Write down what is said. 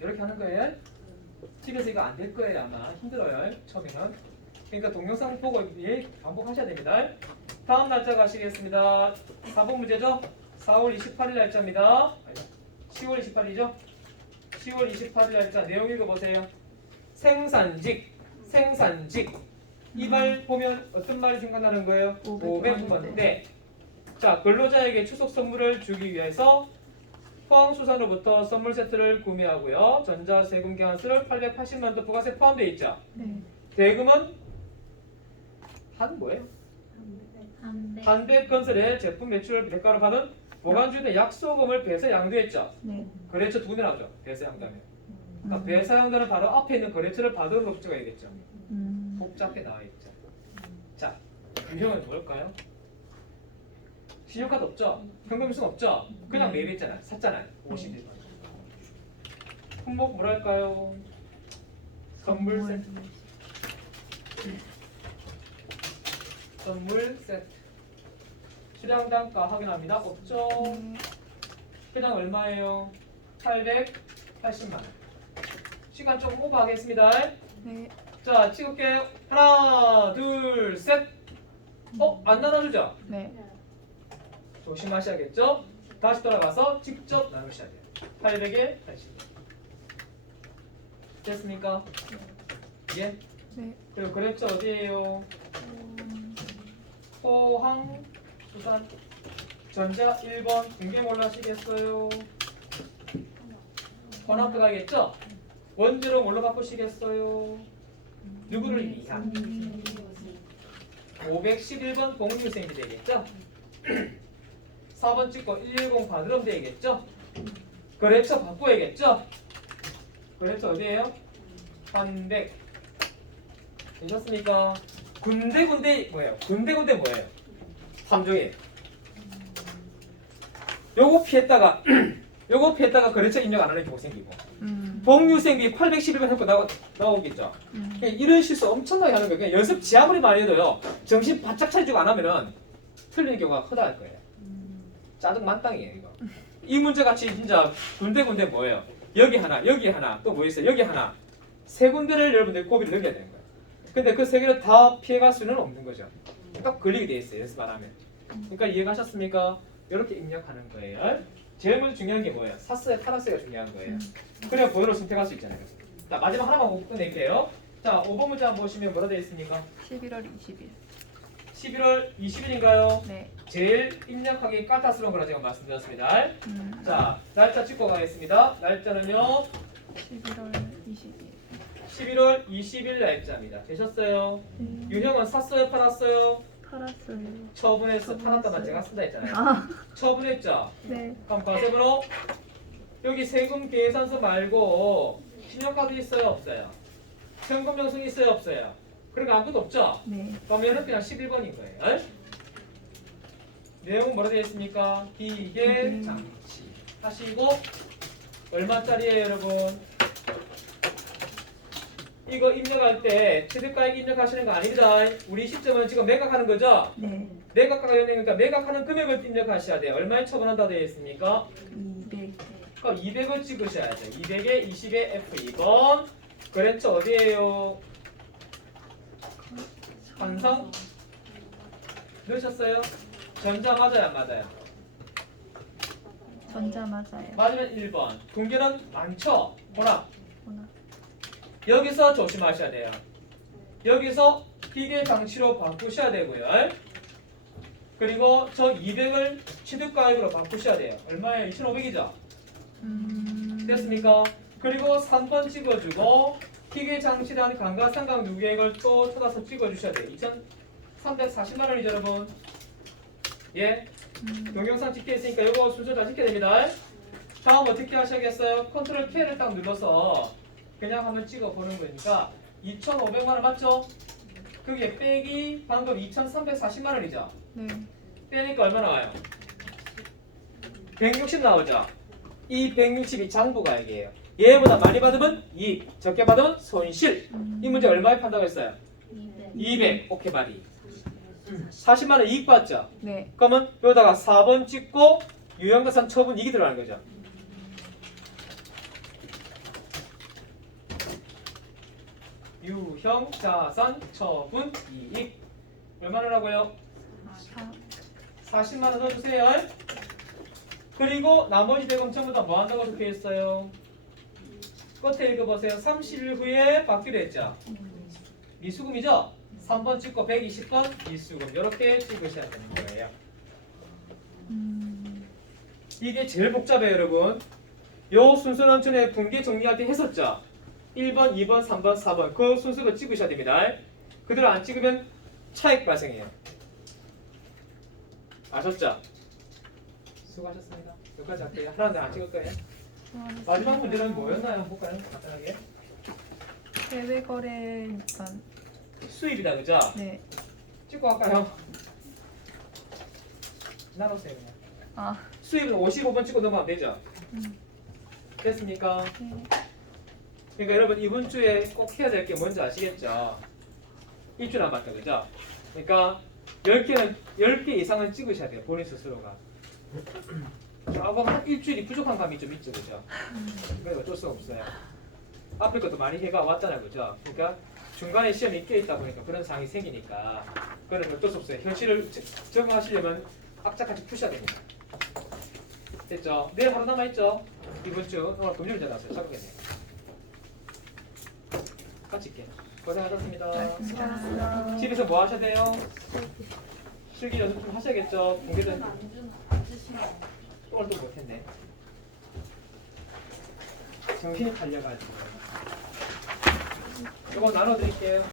이렇게 하는 거예요. 집에서 이거 안 될 거예요 아마 힘들어요 처음에는. 그러니까 동영상 보고 예, 반복하셔야 됩니다. 다음 날짜 가시겠습니다. 4번 문제죠? 4월 28일 날짜입니다. 10월 28일이죠? 10월 28일 날짜 내용 읽어보세요. 생산직, 생산직. 이 말 보면 어떤 말이 생각나는 거예요? 500번대. 자, 근로자에게 추석 선물을 주기 위해서 포항수산으로부터 선물 세트를 구매하고요. 전자세금 계산서를 880만 원 부가세 포함되어 있죠. 네. 대금은 한 뭐예요? 한대. 한백 건설의 제품 매출 대가로 받은 보관주의 약소금을 배서 양도했죠. 네. 거래처 두 군데 나오죠. 배서 양도하면. 그러니까 음. 배서 양도는 바로 앞에 있는 거래처를 받은 거 찍어야겠죠. 음. 복잡하게 나와 있죠. 자, 유형은 뭘까요? 신용카드 없죠? 현금수는 없죠? 그냥 네. 매입했잖아요. 샀잖아요. 51만 품목 뭐랄까요? 선물 세트. 선물 세트. 수량 단가 확인합니다. 없죠? 그냥 얼마예요? 880만 원. 시간 좀 오버하겠습니다. 네. 자, 찍을게요. 하나, 둘, 셋. 어, 안 나눠주죠? 네. 조심하셔야겠죠? 다시 돌아가서 직접 나누셔야 돼요. 800에 80. 됐습니까? 예? 네. 그리고 그랬죠? 어디에요? 포항, 부산, 전자 1번 중계 몰라시겠어요? 번호 들어가겠죠? 원제로 뭘로 바꾸시겠어요? 누구를 위한? 511번 공유생이 되겠죠? 4번 찍고 110 받으면 되겠죠? 거래처 바꿔야겠죠? 거래처 어디에요? 300 되셨습니까? 군데군데 뭐예요? 군데군데 뭐예요? 3종이에요 요거 피했다가 요거 피했다가 거래처 입력 안 하는 경우 생기고 음. 복류생비 811번 했고 나오, 나오겠죠? 음. 그냥 이런 실수 엄청나게 하는 거예요. 그냥 연습 지 아무리 많이 해도요. 정신 바짝 차리고 안 하면은 틀리는 경우가 크다할 거예요. 짜증 만땅이에요 이거. 이 문제 같이 진짜 군데군데 뭐예요? 여기 하나, 여기 하나, 또 뭐 있어요? 여기 하나. 세 군데를 여러분들 고비를 넘겨야 되는 거예요. 근데 그 세 개를 다 피해갈 수는 없는 거죠. 딱 걸리게 돼 있어요. 연습 안 하면. 그러니까 이해가셨습니까? 이렇게 입력하는 거예요. 제일 먼저 중요한 게 뭐예요? 사스의 타라스가 중요한 거예요. 그래야 번호를 선택할 수 있잖아요. 자 마지막 하나만 보고 끝낼게요. 자 5번 문제 보시면 뭐라 되어 있습니까? 11월 20일. 11월 20일인가요? 네. 제일 입력하기 까탈스러운 거라 제가 말씀드렸습니다. 음. 자 날짜 찍고 가겠습니다. 날짜는요 11월 20일. 11월 20일 날짜입니다. 되셨어요? 네. 유형은 샀어요 팔았어요? 팔았어요. 처분해서 팔았다만 제가 쓴다 했잖아요. 아. 처분했죠? 네. 그럼 과세번호 여기 세금 계산서 말고 신용카드 있어요 없어요? 현금 영수증 있어요 없어요? 그러니까 아무것도 없죠? 네. 그러면은 그냥 11번인 거예요. 내용은 뭐라 되어 있습니까? 기계 음. 장치 하시고 얼마짜리예요 여러분? 이거 입력할 때 최저가액 입력하시는 거 아닙니다. 우리 시점은 지금 매각하는 거죠? 네. 매각과 관련되니까 매각하는 금액을 입력하셔야 돼요. 얼마에 처분한다 되어 있습니까? 200. 어, 그럼 200을 찍으셔야죠. 200에 20에 F2번. 거래처 어디에요? 환성? 넣으셨어요? 전자 맞아요, 안 맞아요? 전자 맞아요. 맞으면 1번. 동계는 많죠? 보라. 하나. 여기서 조심하셔야 돼요. 여기서 기계 장치로 바꾸셔야 되고요. 그리고 저 200을 취득가액으로 바꾸셔야 돼요. 얼마예요? 2,500이죠? 음. 됐습니까? 그리고 3번 찍어주고 기계 장치란 감가상각 누계액을 또 찾아서 찍어주셔야 돼요. 2,340만 원이죠, 여러분. 예, 음. 동영상 찍혀 있으니까 이거 순서 다 지켜야 됩니다. 다음 어떻게 하셔야겠어요? 컨트롤 K를 딱 눌러서 그냥 한번 찍어 보는 거니까 2,500만 원 맞죠? 그게 빼기 방금 2,340만 원이죠? 네. 빼니까 얼마 나와요? 160 나오죠? 이 160이 장부 가액이에요. 얘보다 많이 받으면 이익, 적게 받으면 손실. 음. 이 문제 얼마에 판다고 했어요? 200. 오케이 말이. 40만 원 이익 받죠? 네. 그러면 여기다가 4번 찍고 유형가산 처분 이익이 들어가는 거죠. 유형, 자산, 처분, 이익. 얼마나라고요? 4 40만 원 넣어주세요. 그리고 나머지 대금 전부 다 뭐 한다고 적혀 있어요? 끝에 읽어보세요. 30일 후에 받기로 했죠. 미수금이죠? 3번 찍고 120번 미수금 이렇게 찍으셔야 되는 거예요. 음, 이게 제일 복잡해요, 여러분. 요 순서는 전에 분기 정리할 때 했었죠. 1번, 2번, 3번, 4번 그 순서로 찍으셔야 됩니다. 그대로 안 찍으면 차익 발생해요. 아셨죠? 수고하셨습니다. 여기까지 할게요. 하나는 안 찍을 거예요. 마지막 문제는 뭐였나요? 볼까요? 간단하게. 해외 거래 일단 수입이다, 그죠? 네. 찍고 갈까요? 나눠세요 그냥. 아, 수입은 55번 찍고 넘어가면 되죠? 음, 됐습니까? 네. 그러니까 여러분 이번 주에 꼭 해야 될 게 뭔지 아시겠죠? 일주일 남았다 그죠? 그러니까 10개는 10개 이상은 찍으셔야 돼요 본인 스스로가 조금 한 일주일이 부족한 감이 좀 있죠 그죠? 그래서 어쩔 수 없어요 앞에 것도 많이 해가 왔잖아요 그죠? 그러니까 중간에 시험이 껴 있다 보니까 그런 상황이 생기니까 그건 어쩔 수 없어요 현실을 적- 적응하시려면 악착같이 푸셔야 됩니다 됐죠? 내일 하루 남아있죠? 이번 주 오늘 금요일에 나왔어요 작업했네요 마칠게 고생하셨습니다. 집에서 뭐 하셔야 돼요? 실기 연습 좀 하셔야겠죠? 공개된 오늘도 못했네. 정신이 팔려가지고. 이거 나눠드릴게요